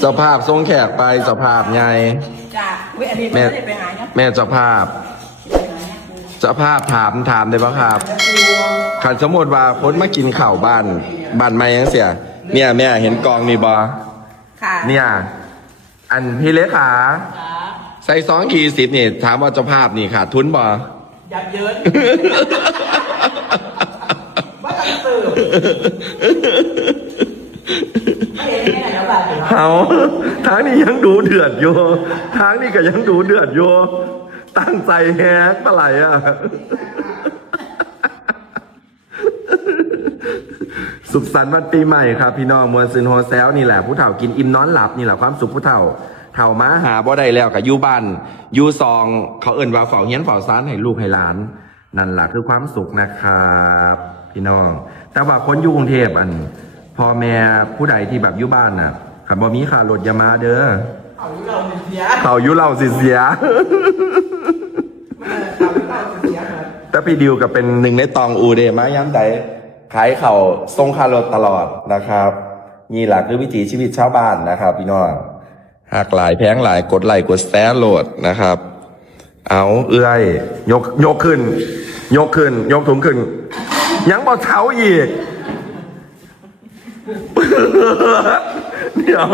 เจ้าภาพทรงแขกไปเจ้าภาพไงจ้าเว้ยอันนี้แม่ไม่ได้ไปหาเนาะแม่เจ้าภาพเจ้าภาพถามถามได้ปะครับขันสมมติว่าพ้นมากินข้าวบ้านบ้านไม่ยังเสีย เนี่ยแม่เห็นกองนี่บอค่ะเนี่ย อันพี่เล็กขาค่ะใส่ซองกี่สิบนี่ ถามว่าเจ้าภาพนี่ขาดทุนบอ ยับเยินว่าจะเสิร์ฟไม่เห็นแม่แล้วแบบ เอาทางนี้ยังดูเดือดอยู่ทางนี้ก็ยังดูเดือดอยู่ตั้งใจแฮกปะไหลอะ สุขสันต์วันปีใหม่ครับ พี่น้องมวลซืนโฮแซลนี่แหละผู้เฒ่ากินอิ่มนอนหลับนี่แหละความสุขผู้เฒ่าเฒ่ามาหาบ่ได้แล้วกับยูบ้านยูซอง เขาเอิ่นว่าเฝ้าเฮียนเฝ้าซานให้ลูกให้หลาน นั่นแหละคือความสุขนะครับ พี่น้อง แต่ว่าคนอยู่กรุงเทพอัน พ่อแม่ผู้ใดที่แบบอยู่บ้านน่ะขันบ่มีค่ารถอยามาเด้อเอาอยู่เราเสียเขาอยู่เราสิเสียเอาอยู่เราเสียเหมือนแต่พี่ดิวกับเป็นหนึ่งในตองอูเดมาย้ำใจขายเข่าทรงคารถตลอดนะครับนี่แหละคือวิถีชีวิตชาวบ้านนะครับ พี่น้องหากหลายแพงหลายกดไลค์กดแซร์โหลดนะครับ เอาเอื้อย ยกยกขึ้น ยกขึ้น ยกถุงขึ้น ยังบอกเท้าอีก เดี๋ยว